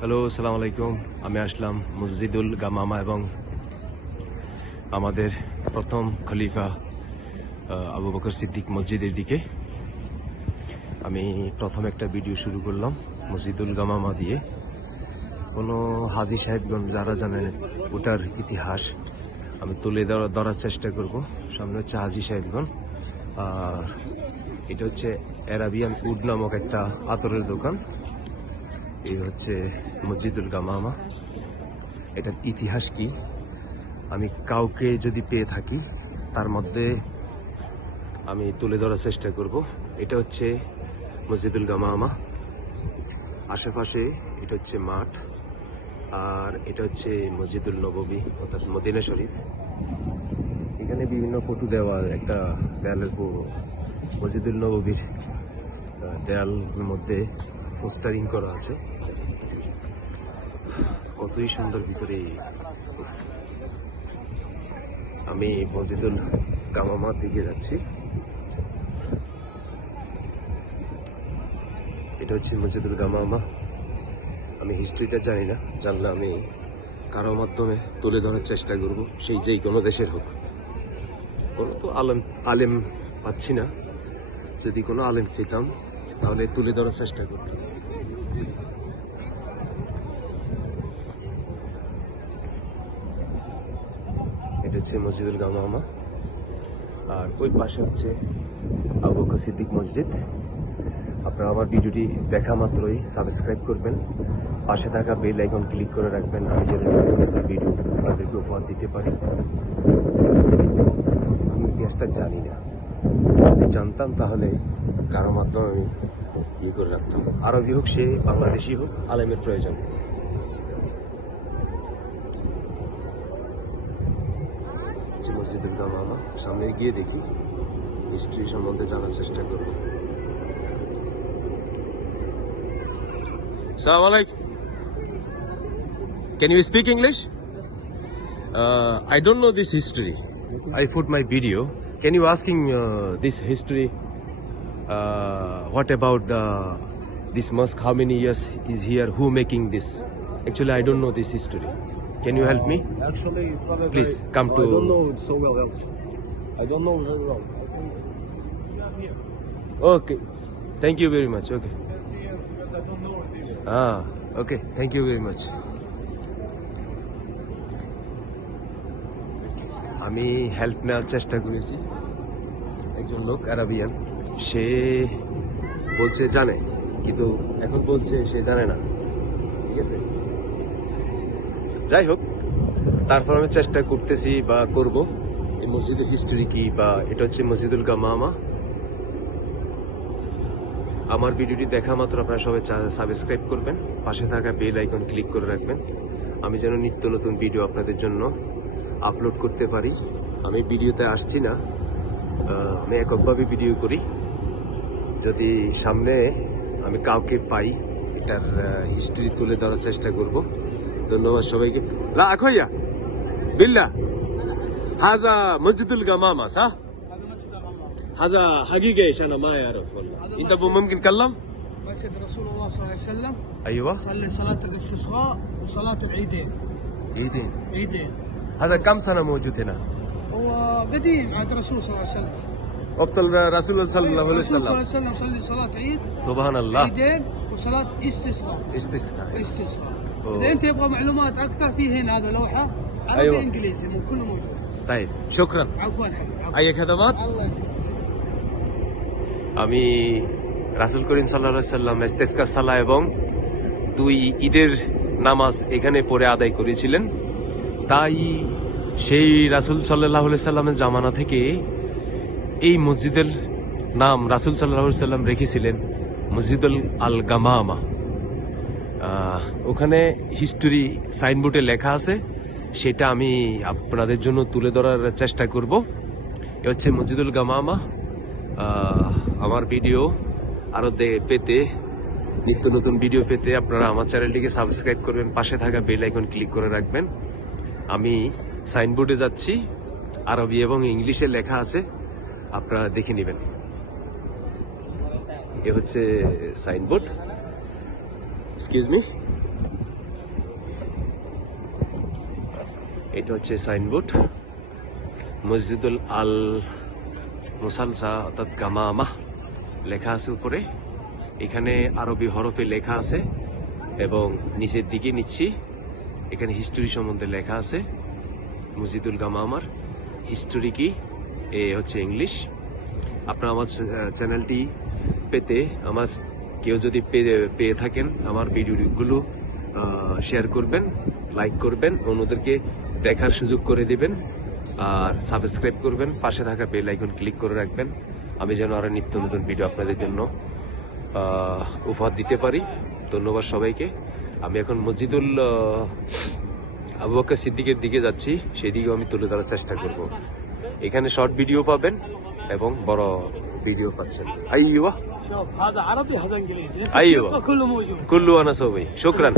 Hello, আসসালামু আলাইকুম। আমি আসলাম মসজিদুল গামামা এবং আমাদের প্রথম খলিফা আবু বকর সিদ্দিক মসজিদের দিকে। আমি প্রথম একটা ভিডিও শুরু করলাম মসজিদুল গামামা দিয়ে। কোনো হাজী সাহেবগঞ্জ যারা জানেন ওটার ইতিহাস আমি তুলে ধরার চেষ্টা করব। সামনে হচ্ছে হাজী সাহেবগঞ্জ, আর এটা হচ্ছে অ্যারাবিয়ান উড নামক একটা আতরের দোকান। এই হচ্ছে মসজিদুল গামামা। এটার ইতিহাস কি আমি কাউকে যদি পেয়ে থাকি তার মধ্যে আমি তুলে ধরার চেষ্টা করব। এটা হচ্ছে মসজিদুল গামামা। আশেপাশে এটা হচ্ছে মাঠ, আর এটা হচ্ছে মসজিদুল নববী অর্থাৎ মদিনা শরীফ। এখানে বিভিন্ন ফটো দেওয়ার একটা দেয়ালের মসজিদুল নববীর দেয়ালের মধ্যে পোস্টারিং করা আছে। কতই সুন্দর ভিতরে। আমি মসজিদুল গামামার দিকে যাচ্ছি। এটা হচ্ছে মসজিদুল গামামা। আমি হিস্ট্রিটা জানি না, জানলে আমি কারো মাধ্যমে তুলে ধরার চেষ্টা করব, সেই যেই কোনো দেশের হোক। কোনো তো আলেম পাচ্ছি না, যদি কোনো আলেম পেতাম তাহলে তুলে ধরার চেষ্টা করতাম। এটা হচ্ছে মসজিদুল গামামা, আর ওই পাশে হচ্ছে আবু বকর সিদ্দিক মসজিদ। আপনারা আমার ভিডিওটি দেখা মাত্রই সাবস্ক্রাইব করবেন, পাশে থাকা বেল আইকন ক্লিক করে রাখবেন, আমি যেন ভিডিও আপনাদেরকে উপহার দিতে পারি। আমি ইতিহাসটা জানি না, যদি জানতাম তাহলে কারো মাধ্যমে আমি ইয়ে করে রাখতাম। আরবি হোক সে বাংলাদেশি হোক, আলেমের প্রয়োজন। মসজিদুল গামামা সামনে গিয়ে দেখি, হিস্ট্রি সম্বন্ধে জানার চেষ্টা করব। Assalamu alaikum. Can you speak English? I don't know this history. I put my video. Can you asking this history? What about this mosque? How many years is here? Who making this? Actually, I don't know this history. Can you help me? Actually, it's not a Please come to. I don't know it so well. I don't know very well. Okay. Thank you very much. Okay. Because I don't know it either. Okay. Thank you very much. আমি help নেওয়ার চেষ্টা করেছি। একজন লোক Arabian, সে বলছে জানে, কিন্তু এখন বলছে সে জানে না। ঠিক আছে, যাই হোক, তারপর আমি চেষ্টা করতেছি বা করব এই মসজিদের হিস্ট্রি কি। বা এটা হচ্ছে মসজিদুল গামামা। আমার ভিডিওটি দেখা মাত্র আপনারা সবাই সাবস্ক্রাইব করবেন, পাশে থাকা বেল আইকন ক্লিক করে রাখবেন, আমি যেন নিত্য নতুন ভিডিও আপনাদের জন্য আপলোড করতে পারি। আমি ভিডিওতে আসছি না, আমি এককভাবে ভিডিও করি। যদি সামনে আমি কাউকে পাই, এটার হিস্ট্রি তুলে ধরার চেষ্টা করব। ধন্যবাদ সবাইকে। লা আখোয়া বিল্লাহ হাজা মসজিদুল গামামা صح؟ هذا حقيقة أنا ما أعرف والله. أنت ممكن تكلم؟ مسجد رسول الله صلى الله عليه وسلم. أيوة. صلي صلاة الاستسقاء وصلاة العيدين. عيدين. هذا كم سنة موجود هنا؟ هو قديم عهد الرسول صلى الله عليه وسلم. وقت الرسول صلى الله عليه الرسول صلى الله وسلم. عليه وسلم صلي صلاة عيد. سبحان الله. عيدين وصلاة استسقاء. استسقاء. إذا أنت يبغى معلومات أكثر في هنا هذا لوحة عربي أيوة. إنجليزي كله موجود. طيب شكرا. عفوا حبيبي. أي خدمات؟ الله يسلمك. আমি রাসূল করিম সাল্লাল্লাহু আলাইহি সাল্লাম ইস্তিসকা সালাহ এবং 2 ঈদের নামাজ এখানে পড়ে আদায় করেছিলেন। তাই সেই রাসূল সাল্লাল্লাহু আলাইহি সাল্লামের জামানা থেকে এই মসজিদের নাম রাসূল সাল্লাল্লাহু আলাইহি সাল্লাম রেখেছিলেন মসজিদুল আল গামামা। ওখানে হিস্টোরি সাইনবোর্ডে লেখা আছে, সেটা আমি আপনাদের জন্য তুলে ধরার চেষ্টা করব। এ হচ্ছে মসজিদুল গামামা। আমার ভিডিও আরো পেতে, নিত্য নতুন ভিডিও পেতে আপনারা আমার চ্যানেলটিকে সাবস্ক্রাইব করবেন, পাশে থাকা বেল আইকন ক্লিক করে রাখবেন। আমি সাইনবোর্ডে যাচ্ছি, আরবি এবং ইংলিশে লেখা আছে, আপনারা দেখে নেবেন। এ হচ্ছে সাইনবোর্ড। এক্সকিউজ মি, এটা হচ্ছে সাইনবোর্ড মসজিদুল আল মুসালসা অর্থাৎ গামামা লেখা আছে উপরে। এখানে আরবি হরফে লেখা আছে এবং নিচের দিকে নিচ্ছি এখানে হিস্টোরি সম্বন্ধে লেখা আছে। মসজিদুল গামামার হিস্টোরি কি এ হচ্ছে ইংলিশ। আপনারা আমার চ্যানেলটি পেতে আমার কেউ যদি পেয়ে থাকেন আমার ভিডিওগুলো শেয়ার করবেন, লাইক করবেন, অন্যদেরকে দেখার সুযোগ করে দিবেন আর সাবস্ক্রাইব করবেন, পাশে থাকা বেল আইকন ক্লিক করে রাখবেন, আমি যেন আরো নিত্য নতুন ভিডিও আপনাদের জন্য উপহার দিতে পারি। ধন্যবাদ সবাইকে। আমি এখন মসজিদুল আবু বকর সিদ্দিকের দিকে যাচ্ছি, সেদিকেও আমি তুলে ধরার চেষ্টা করব। এখানে শর্ট ভিডিও পাবেন এবং বড় ভিডিও পাচ্ছেন। আইয়ুবা شوف هذا عربي هذا انجليزي ايوه كله موجود كله انا سوي شكرا